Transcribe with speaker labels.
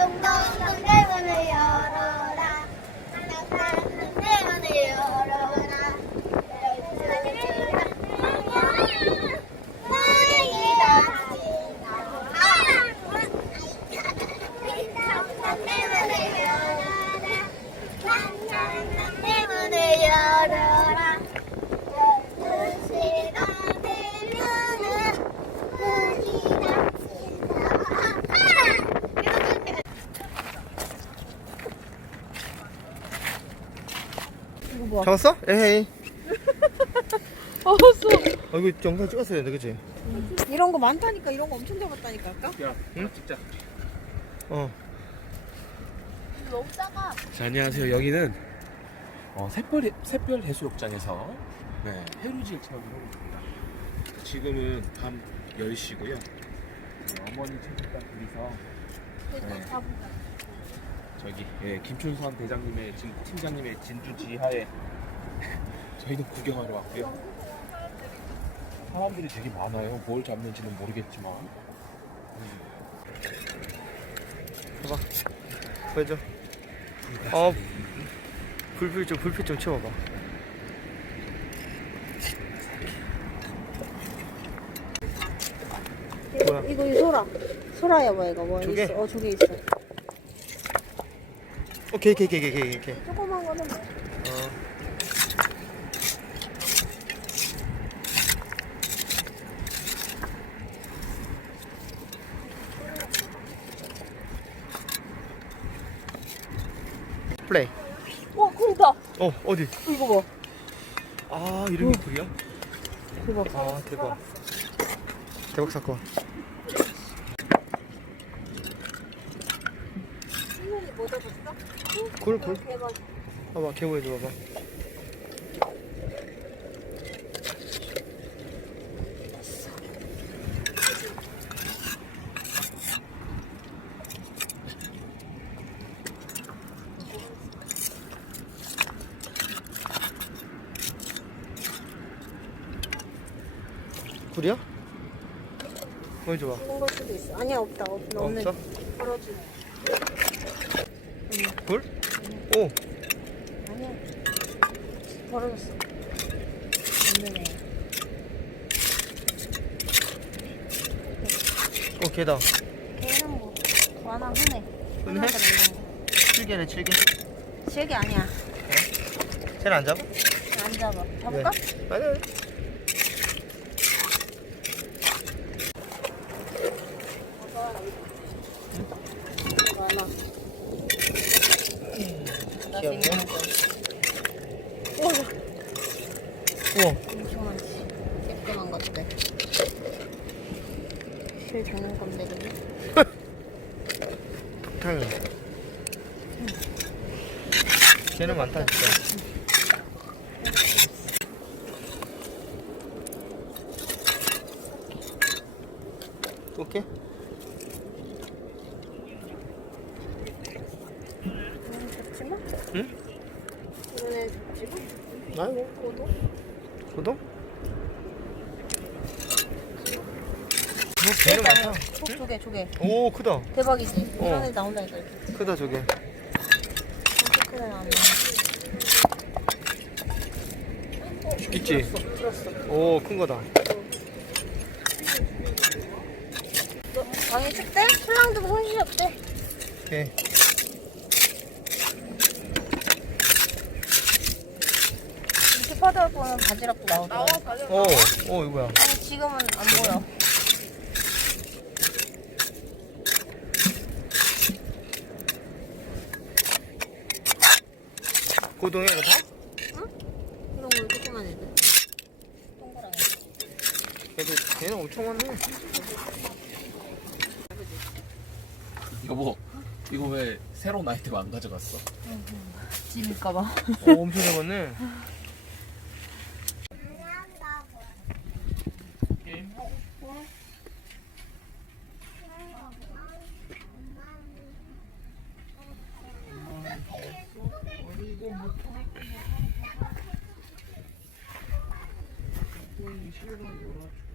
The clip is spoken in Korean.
Speaker 1: 동동동 대문을 열어라 동동동 대문을 열어라 문이 닫힌다 대문을 열어라 대문을 열어라 열두 시가 되면은 문이 닫힌다
Speaker 2: 잡았어? 에헤이.
Speaker 3: 알았어.
Speaker 2: 어, 이거 영상 찍었어야 되는데, 그치?
Speaker 3: 이런 거 많다니까 이런 거 엄청 잡았다니까 아까.
Speaker 4: 야, 응? 찍자.
Speaker 2: 어.
Speaker 3: 너무 작아.
Speaker 4: 자, 안녕하세요. 여기는 어, 샛별, 샛별 해수욕장에서 네, 해루질 체험을 하고 있습니다. 지금은 밤 10시고요. 어머니 친구랑 둘이서 네. 저기 예, 김춘선 대장님의 지금 팀장님의 진주 지하에 저희는 구경하러 왔고요. 사람들이 되게 많아요. 뭘 잡는지는 모르겠지만
Speaker 2: 봐봐. 보여줘. 어, 불빛 좀, 불빛 좀 치워봐. 뭐야?
Speaker 3: 이거 이 소라. 소라야 뭐 이거 뭐
Speaker 2: 조개?
Speaker 3: 있어? 어 조개 있어.
Speaker 2: 오케이, 오케이, 오케이, 오케이, 오케이.
Speaker 3: 조그만 거는 뭐.
Speaker 2: 어. 플레이.
Speaker 3: 어 콩다.
Speaker 2: 어, 어디?
Speaker 3: 이거 봐.
Speaker 2: 아, 이름이 불이야?
Speaker 3: 대박.
Speaker 2: 아, 대박. 대박 사건.
Speaker 3: 신현이 뭐 잡았어?
Speaker 2: 굴, 굴.
Speaker 3: 대박.
Speaker 2: 봐봐, 개보여줘, 봐봐. 굴이야? 보여줘봐.
Speaker 3: 죽은 걸 수도 있어. 아니야 없다. 없, 없는.
Speaker 2: 없어?
Speaker 3: 벌어지네.
Speaker 2: 굴? 오,
Speaker 3: 아니야. 벌어졌어. 없는 애.
Speaker 2: 오, 개다.
Speaker 3: 걔는 뭐 완화 흔해.
Speaker 2: 흔해?
Speaker 3: 흔하더라, 이런 거.
Speaker 2: 7개네, 7개.
Speaker 3: 실기 아니야.
Speaker 2: 쟤는 안 잡아?
Speaker 3: 안 잡아. 잡을까?
Speaker 2: 아니, 아니.
Speaker 3: 많아. 나
Speaker 2: 귀엽네.
Speaker 3: 생각나.
Speaker 2: 우와.
Speaker 3: 엄청 많지. 깨끗한 것들. 실 장난감들?
Speaker 2: 탕. 걔는 많다, 진짜. 오케이? 응?
Speaker 3: 애 좋지만?
Speaker 2: 아이고. 뭐, 걔는 많다.
Speaker 3: 속 조개 조개.
Speaker 2: 오, 크다.
Speaker 3: 대박이지?
Speaker 2: 어.
Speaker 3: 이번에 나온다니까 이렇게.
Speaker 2: 크다, 저게.
Speaker 3: 엄청 크게 나온다.
Speaker 2: 있지?
Speaker 3: 들었어.
Speaker 2: 오, 큰 거다.
Speaker 3: 너 방에? 술랑 두고 손실이 없대.
Speaker 2: 오케이.
Speaker 3: 파도를 보면 바지락도 나오더라.
Speaker 2: 오, 오, 이거 뭐야.
Speaker 3: 아니 지금은 안 보여.
Speaker 2: 고동이야, 이거 다?
Speaker 3: 이런 거 조그만 애들. 동그랑이.
Speaker 2: 걔도, 걔는 엄청 많네.
Speaker 4: 여보, 이거 왜 새로운 아이템 안 가져갔어?
Speaker 3: 집일까봐.
Speaker 2: 오, 엄청 잡았네.
Speaker 4: 실버 놀아줘.